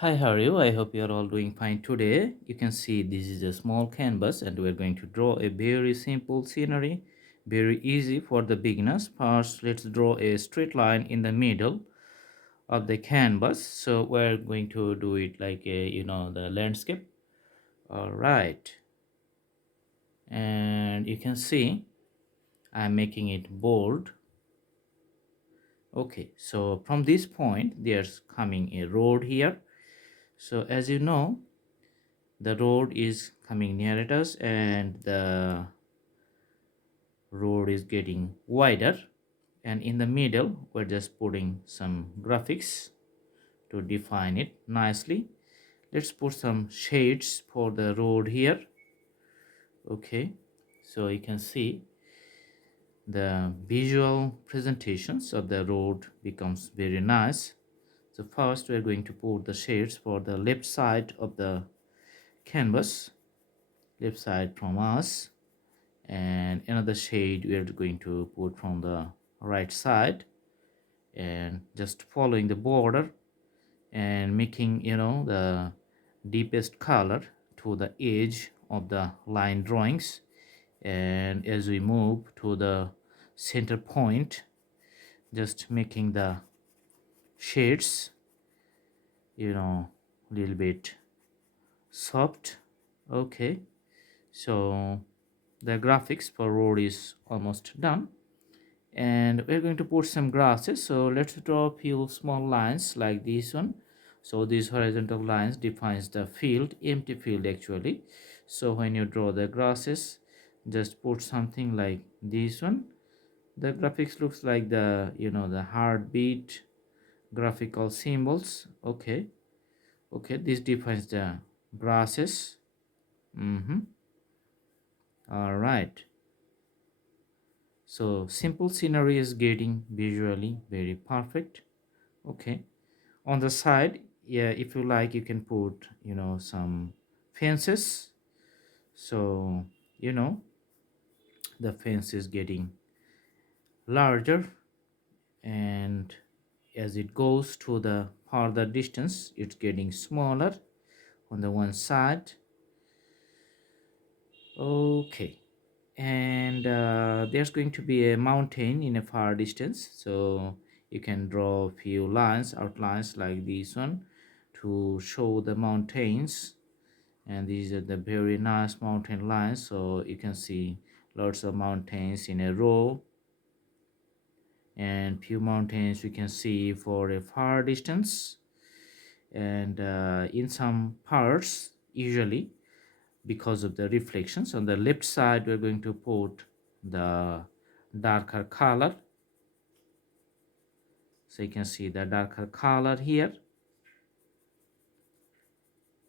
Hi, how are you? I hope you are all doing fine today. You can see this is a small canvas and we're going to draw a very simple scenery, very easy for the beginners. First, let's draw a straight line in the middle of the canvas. So we're going to do it like the landscape. All right. And you can see I'm making it bold. Okay, so from this point, there's coming a road here. So as you know, the road is coming near at us and the road is getting wider, and in the middle we're just putting some graphics to define it nicely. Let's put some shades for the road here. Okay, so you can see the visual presentations of the road becomes very nice. So first we're going to put the shades for the left side of the canvas, left side from us, and another shade we are going to put from the right side, and just following the border and making the deepest color to the edge of the line drawings. And as we move to the center point, just making the shades little bit soft. Okay, so the graphics for road is almost done, and we're going to put some grasses. So let's draw a few small lines like this one. So these horizontal lines defines the field, empty field actually. So when you draw the grasses, just put something like this one. The graphics looks like the heartbeat graphical symbols. Okay, okay, this defines the grasses. All right, so simple scenery is getting visually very perfect. Okay, on the side, yeah, if you like, you can put some fences. So you know the fence is getting larger, and as it goes to the farther distance, it's getting smaller on the one side. Okay, and there's going to be a mountain in a far distance, so you can draw a few lines, outlines like this one, to show the mountains. And these are the very nice mountain lines, so you can see lots of mountains in a row, and few mountains we can see for a far distance. And in some parts, usually because of the reflections on the left side, we're going to put the darker color. So you can see the darker color here.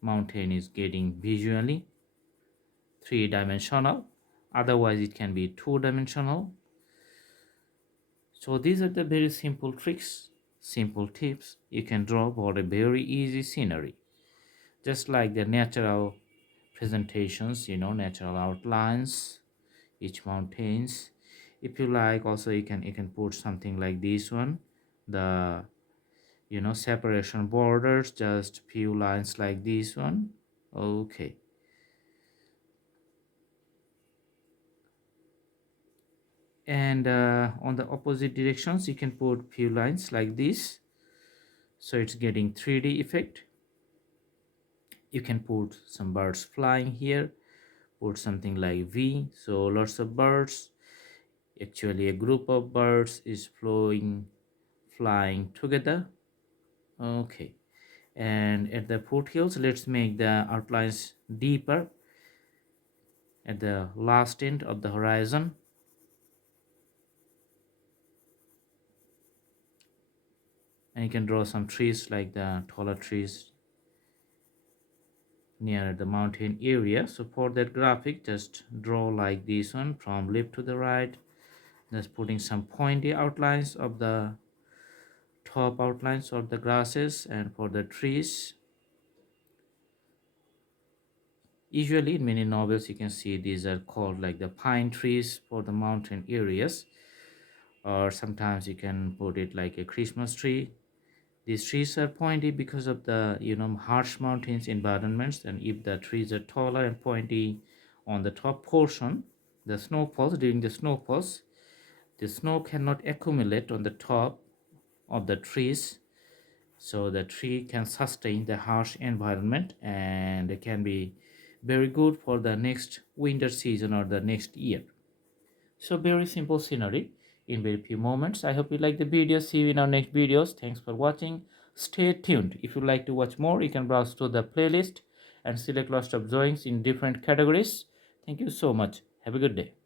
Mountain is getting visually three-dimensional, otherwise it can be two-dimensional. So these are the very simple tricks, simple tips you can draw for a very easy scenery. Just like the natural presentations, natural outlines, each mountains. If you like, also you can put something like this one, the separation borders, just few lines like this one. Okay. And on the opposite directions, you can put few lines like this, so it's getting 3D effect. You can put some birds flying here, put something like V, so lots of birds. Actually a group of birds is flying together. Okay, and at the foothills, let's make the outlines deeper at the last end of the horizon. And you can draw some trees like the taller trees near the mountain area. So for that graphic, just draw like this one from left to the right, just putting some pointy outlines of the top outlines of the grasses. And for the trees, usually in many novels you can see these are called like the pine trees for the mountain areas, or sometimes you can put it like a Christmas tree. These trees are pointy because of the harsh mountains environments, and if the trees are taller and pointy on the top portion, the snowfalls during the snowfalls, the snow cannot accumulate on the top of the trees, so the tree can sustain the harsh environment and it can be very good for the next winter season or the next year. So very simple scenery in very few moments. I hope you like the video. See you in our next videos. Thanks for watching. Stay tuned. If you like to watch more, you can browse to the playlist and select lots of drawings in different categories. Thank you so much. Have a good day.